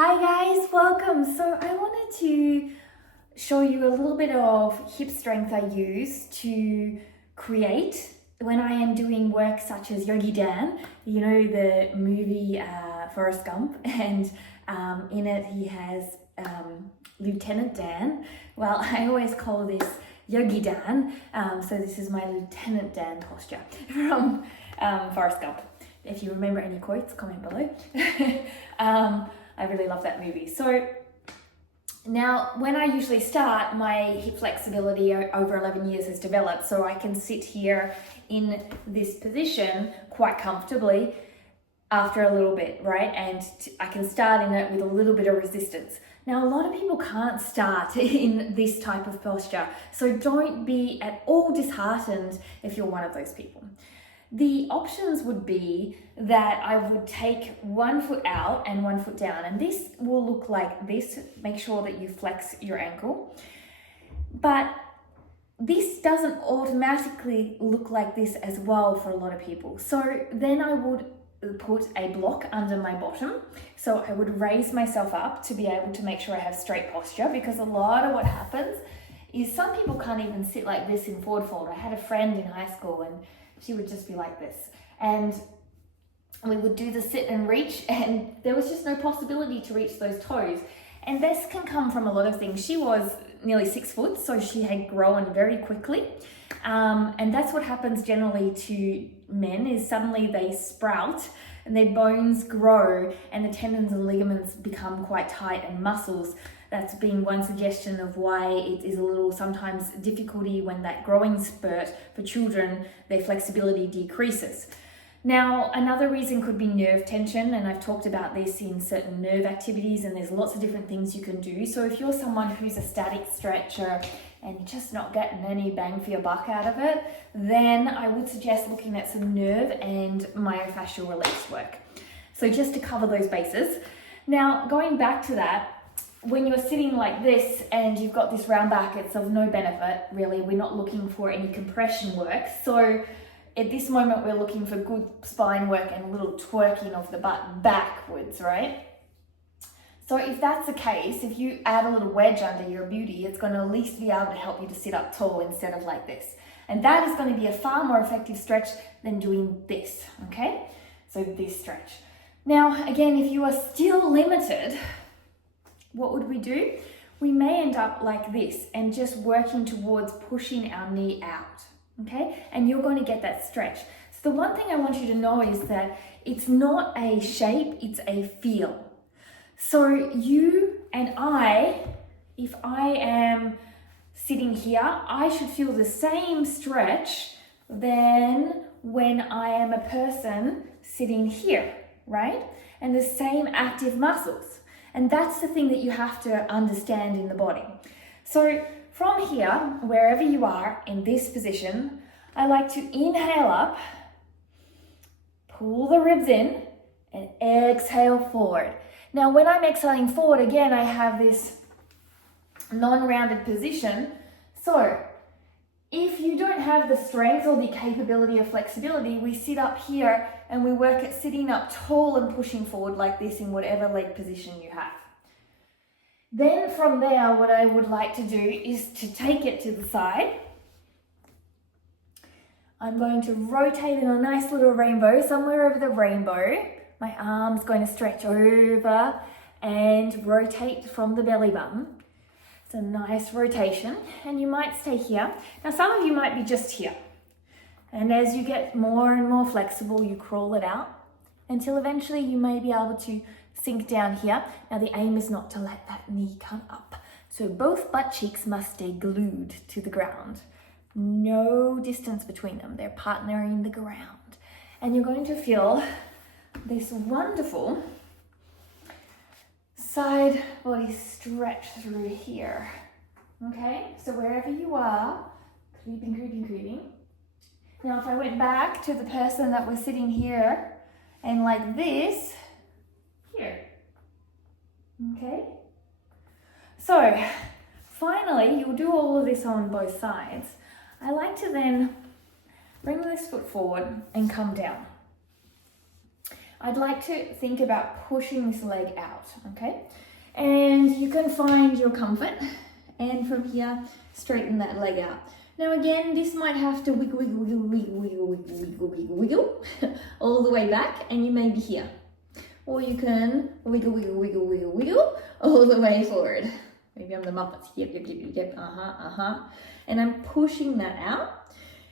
Hi guys, welcome. So I wanted to show you a little bit of hip strength I use to create when I am doing work such as Yogi Dan, you know the movie Forrest Gump, and in it he has Lieutenant Dan. Well, I always call this Yogi Dan, so this is my Lieutenant Dan posture from Forrest Gump. If you remember any quotes, comment below. I really love that movie. So now when I usually start, my hip flexibility over 11 years has developed, so I can sit here in this position quite comfortably after a little bit, right? And I can start in it with a little bit of resistance. Now, a lot of people can't start in this type of posture, so don't be at all disheartened if you're one of those people. The options would be that I would take 1 foot out and 1 foot down, and this will look like this. Make sure that you flex your ankle. But this doesn't automatically look like this as well for a lot of people. So then I would put a block under my bottom. So I would raise myself up to be able to make sure I have straight posture, because a lot of what happens is some people can't even sit like this in forward fold. I had a friend in high school and she would just be like this. And we would do the sit and reach, and there was just no possibility to reach those toes. And this can come from a lot of things. She was nearly 6 foot, so she had grown very quickly. And that's what happens generally to men, is suddenly they sprout and their bones grow and the tendons and ligaments become quite tight, and muscles. That's been one suggestion of why it is a little sometimes difficulty when that growing spurt for children, their flexibility decreases. Now, another reason could be nerve tension, and I've talked about this in certain nerve activities, and there's lots of different things you can do. So if you're someone who's a static stretcher and just not getting any bang for your buck out of it, then I would suggest looking at some nerve and myofascial release work. So just to cover those bases. Now, going back to that, when you're sitting like this and you've got this round back, it's of no benefit, really. We're not looking for any compression work. So at this moment, we're looking for good spine work and a little twerking of the butt backwards, right? So if that's the case, if you add a little wedge under your beauty, it's going to at least be able to help you to sit up tall instead of like this. And that is going to be a far more effective stretch than doing this, okay? So this stretch. Now, again, if you are still limited, what would we do? We may end up like this and just working towards pushing our knee out, okay? And you're going to get that stretch. So the one thing I want you to know is that it's not a shape, it's a feel. So you and I, if I am sitting here, I should feel the same stretch than when I am a person sitting here, right? And the same active muscles. And that's the thing that you have to understand in the body. So from here, wherever you are in this position, I like to inhale up, pull the ribs in, and exhale forward. Now, when I'm exhaling forward, again, I have this non-rounded position. So if you don't have the strength or the capability of flexibility, we sit up here and we work at sitting up tall and pushing forward like this in whatever leg position you have. Then from there, what I would like to do is to take it to the side. I'm going to rotate in a nice little rainbow, somewhere over the rainbow. My arm's going to stretch over and rotate from the belly button. It's a nice rotation, and you might stay here. Now, some of you might be just here. And as you get more and more flexible, you crawl it out until eventually you may be able to sink down here. Now, the aim is not to let that knee come up. So both butt cheeks must stay glued to the ground. No distance between them. They're partnering the ground. And you're going to feel this wonderful side body stretch through here. Okay, so wherever you are, creeping. Now, if I went back to the person that was sitting here and like this, here. Okay, so finally, you'll do all of this on both sides. I like to then bring this foot forward and come down. I'd like to think about pushing this leg out, okay? And you can find your comfort, and from here, straighten that leg out. Now again, this might have to wiggle, wiggle, wiggle, wiggle, wiggle, wiggle, wiggle, wiggle, wiggle, all the way back, and you may be here. Or you can wiggle, wiggle, wiggle, wiggle, wiggle, all the way forward. Maybe I'm the Muppets. Yep, yep, yep, yep, And I'm pushing that out.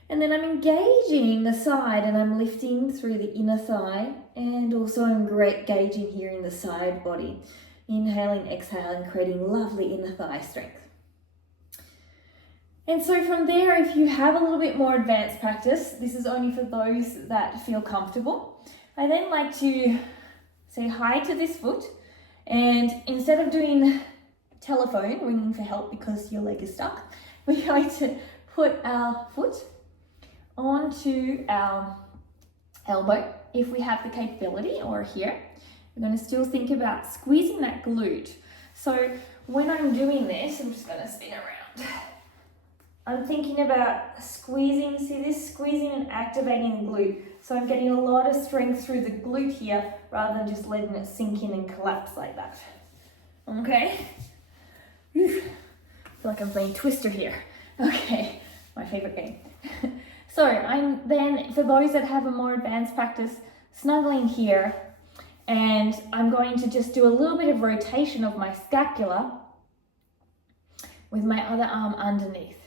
And then I'm engaging the side, and I'm lifting through the inner thigh, and also I'm engaging here in the side body. Inhaling, exhaling, creating lovely inner thigh strength. And so from there, if you have a little bit more advanced practice, this is only for those that feel comfortable. I then like to say hi to this foot, and instead of doing telephone, ringing for help because your leg is stuck, we're going to put our foot onto our elbow if we have the capability, or here. We're going to still think about squeezing that glute. So when I'm doing this, I'm just going to spin around. I'm thinking about squeezing, see this? Squeezing and activating the glute. So I'm getting a lot of strength through the glute here rather than just letting it sink in and collapse like that. Okay? Whew. I feel like I'm playing Twister here. Okay, my favorite game. So I'm then, for those that have a more advanced practice, snuggling here, and I'm going to just do a little bit of rotation of my scapula with my other arm underneath.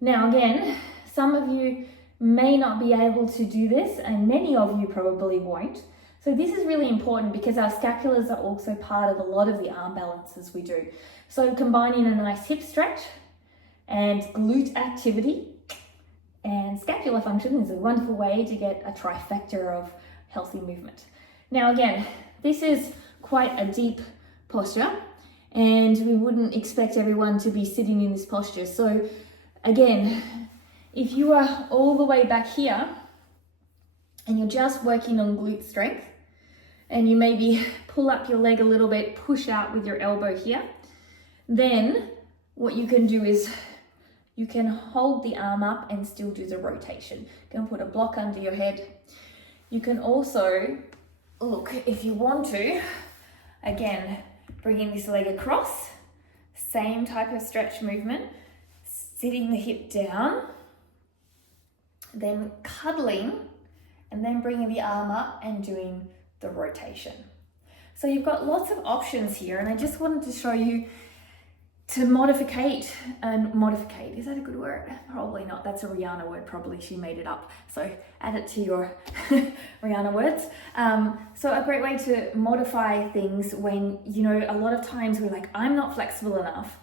Now again, some of you may not be able to do this, and many of you probably won't. So this is really important because our scapulars are also part of a lot of the arm balances we do. So combining a nice hip stretch and glute activity and scapular function is a wonderful way to get a trifecta of healthy movement. Now again, this is quite a deep posture, and we wouldn't expect everyone to be sitting in this posture. So again, if you are all the way back here and you're just working on glute strength, and you maybe pull up your leg a little bit, push out with your elbow here, then what you can do is you can hold the arm up and still do the rotation. You can put a block under your head. You can also, look, if you want to, again, bringing this leg across, same type of stretch movement, sitting the hip down, then cuddling, and then bringing the arm up and doing the rotation. So you've got lots of options here, and I just wanted to show you to modificate, is that a good word? Probably not, that's a Rihanna word, probably she made it up. So add it to your Rihanna words. So a great way to modify things when, you know, a lot of times we're like, I'm not flexible enough.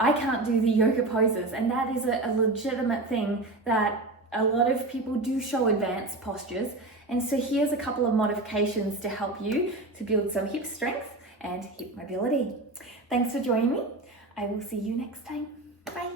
I can't do the yoga poses, and that is a legitimate thing that a lot of people do show advanced postures. And so here's a couple of modifications to help you to build some hip strength and hip mobility. Thanks for joining me. I will see you next time. Bye.